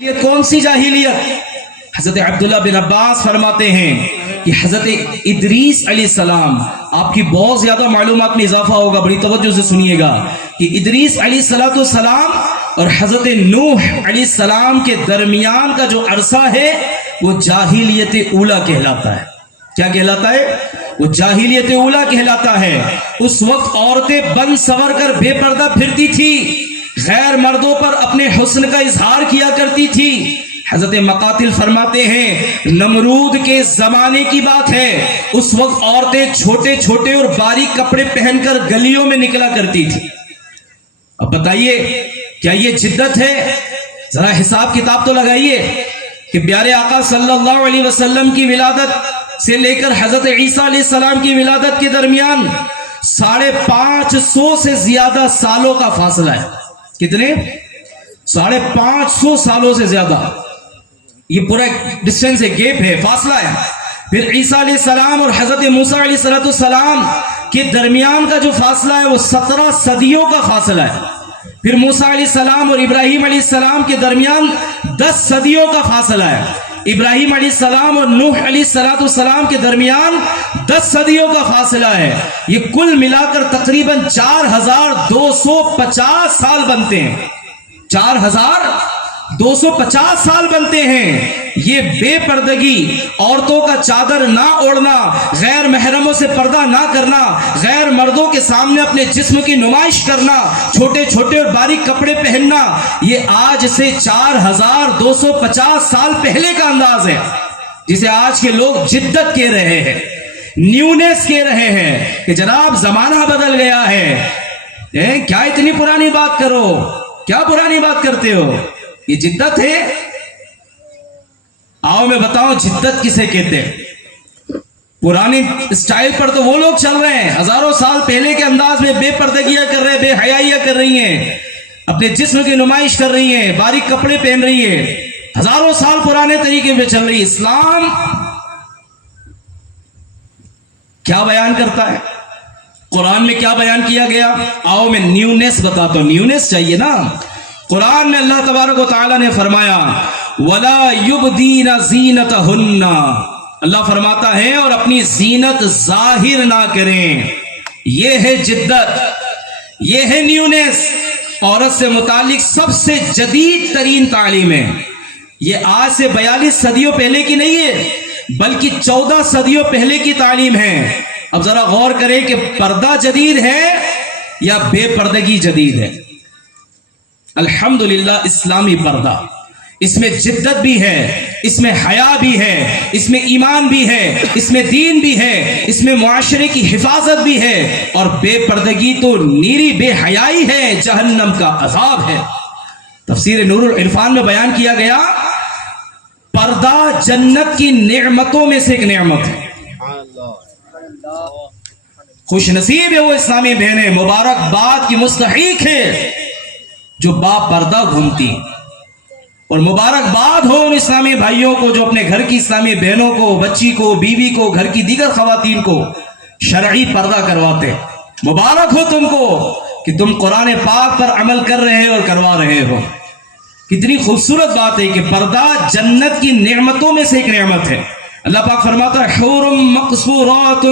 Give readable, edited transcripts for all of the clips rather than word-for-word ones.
یہ کون سی جاہلیت؟ حضرت عبداللہ بن عباس فرماتے ہیں کہ حضرت ادریس علیہ السلام، آپ کی بہت زیادہ معلومات میں اضافہ ہوگا، بڑی توجہ سے سنیے گا، کہ ادریس علیہ السلام اور حضرت نوح علیہ السلام کے درمیان کا جو عرصہ ہے وہ جاہلیت اولا کہلاتا ہے۔ کیا کہلاتا ہے؟ وہ جاہلیت اولا کہلاتا ہے۔ اس وقت عورتیں بن سور کر بے پردہ پھرتی تھی، غیر مردوں پر اپنے حسن کا اظہار کیا کرتی تھی۔ حضرت مقاتل فرماتے ہیں نمرود کے زمانے کی بات ہے، اس وقت عورتیں چھوٹے چھوٹے اور باریک کپڑے پہن کر گلیوں میں نکلا کرتی تھی۔ اب بتائیے کیا یہ جدت ہے؟ ذرا حساب کتاب تو لگائیے کہ پیارے آقا صلی اللہ علیہ وسلم کی ولادت سے لے کر حضرت عیسیٰ علیہ السلام کی ولادت کے درمیان 550 سے زیادہ سالوں کا فاصلہ ہے۔ کتنے؟ 550 سالوں سے زیادہ یہ پورا ڈسٹینس ہے، گیپ ہے، فاصلہ ہے۔ پھر عیسیٰ علیہ السلام اور حضرت موسیٰ علیہ السلام کے درمیان کا جو فاصلہ ہے وہ 17 صدیوں کا فاصلہ ہے۔ پھر موسیٰ علیہ السلام اور ابراہیم علیہ السلام کے درمیان 10 صدیوں کا فاصلہ ہے۔ ابراہیم علیہ السلام اور نوح علیہ السلام کے درمیان 10 صدیوں کا فاصلہ ہے۔ یہ کل ملا کر تقریباً 4250 سال بنتے ہیں۔ 4250 سال بنتے ہیں۔ یہ بے پردگی، عورتوں کا چادر نہ اوڑھنا، غیر محرموں سے پردہ نہ کرنا، غیر مردوں کے سامنے اپنے جسم کی نمائش کرنا، چھوٹے چھوٹے اور باریک کپڑے پہننا، یہ آج سے 4250 سال پہلے کا انداز ہے، جسے آج کے لوگ جدت کہہ رہے ہیں، نیونیس کہہ رہے ہیں کہ جناب زمانہ بدل گیا ہے۔ کیا اتنی پرانی بات کرو، کیا پرانی بات کرتے ہو؟ یہ جدت ہے؟ آؤ میں بتاؤں جدت کسے کہتے ہیں۔ پرانی اسٹائل پر تو وہ لوگ چل رہے ہیں، ہزاروں سال پہلے کے انداز میں بے پردگیاں کر رہے ہیں، بے حیائیاں کر رہی ہیں، اپنے جسم کی نمائش کر رہی ہیں، باریک کپڑے پہن رہی ہیں، ہزاروں سال پرانے طریقے میں چل رہی ہے۔ اسلام کیا بیان کرتا ہے؟ قرآن میں کیا بیان کیا گیا؟ آؤ میں نیونیس بتاتا ہوں۔ نیونیس چاہیے نا۔ قرآن میں اللہ تبارک و تعالیٰ نے فرمایا وَلَا يُبْدِينَ زِينَتَهُنَّ، اللہ فرماتا ہے اور اپنی زینت ظاہر نہ کریں۔ یہ ہے جدت، یہ ہے نیونیس۔ عورت سے متعلق سب سے جدید ترین تعلیم ہے۔ یہ آج سے 42 صدیوں پہلے کی نہیں ہے، بلکہ 14 صدیوں پہلے کی تعلیم ہے۔ اب ذرا غور کریں کہ پردہ جدید ہے یا بے پردگی جدید ہے؟ الحمدللہ اسلامی پردہ، اس میں جدت بھی ہے، اس میں حیا بھی ہے، اس میں ایمان بھی ہے، اس میں دین بھی ہے، اس میں معاشرے کی حفاظت بھی ہے، اور بے پردگی تو نیری بے حیائی ہے، جہنم کا عذاب ہے۔ تفسیر نور العرفان میں بیان کیا گیا پردہ جنت کی نعمتوں میں سے ایک نعمت ہے۔ خوش نصیب ہے وہ اسلامی بہنیں، مبارکباد کی مستحق ہے جو با پردہ گھومتی ہیں، اور مبارکباد ہو ان اسلامی بھائیوں کو جو اپنے گھر کی اسلامی بہنوں کو، بچی کو، بیوی کو، گھر کی دیگر خواتین کو شرعی پردہ کرواتے۔ مبارک ہو تم کو کہ تم قرآن پاک پر عمل کر رہے اور کروا رہے ہو۔ کتنی خوبصورت بات ہے کہ پردہ جنت کی نعمتوں میں سے ایک نعمت ہے۔ اللہ پاک فرماتا ہے حور مقصورات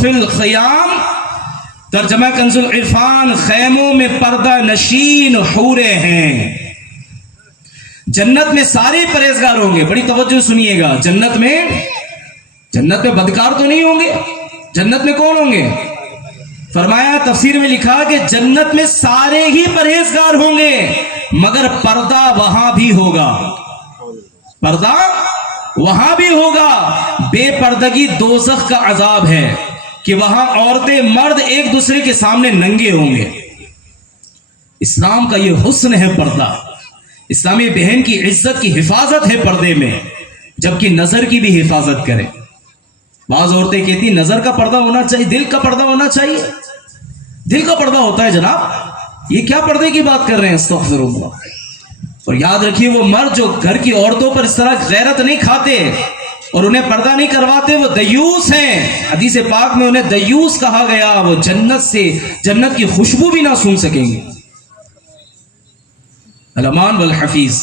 فی الخیام، ترجمہ کنز العرفان، خیموں میں پردہ نشین حوریں ہیں۔ جنت میں سارے پرہیزگار ہوں گے، بڑی توجہ سنیے گا۔ جنت میں بدکار تو نہیں ہوں گے۔ جنت میں کون ہوں گے؟ فرمایا تفسیر میں لکھا کہ جنت میں سارے ہی پرہیزگار ہوں گے، مگر پردہ وہاں بھی ہوگا، پردہ وہاں بھی ہوگا۔ بے پردگی دوزخ کا عذاب ہے کہ وہاں عورتیں مرد ایک دوسرے کے سامنے ننگے ہوں گے۔ اسلام کا یہ حسن ہے پردہ، اسلامی بہن کی عزت کی حفاظت ہے پردے میں، جبکہ نظر کی بھی حفاظت کرے۔ بعض عورتیں کہتی نظر کا پردہ ہونا چاہیے، دل کا پردہ ہونا چاہیے۔ دل کا پردہ ہوتا ہے جناب، یہ کیا پردے کی بات کر رہے ہیں؟ استغفر اللہ۔ اور یاد رکھیے وہ مرد جو گھر کی عورتوں پر اس طرح غیرت نہیں کھاتے اور انہیں پردہ نہیں کرواتے وہ دیوس ہیں۔ حدیث پاک میں انہیں دیوس کہا گیا، وہ جنت کی خوشبو بھی نہ سونگھ سکیں گے۔ الامان والحفیظ،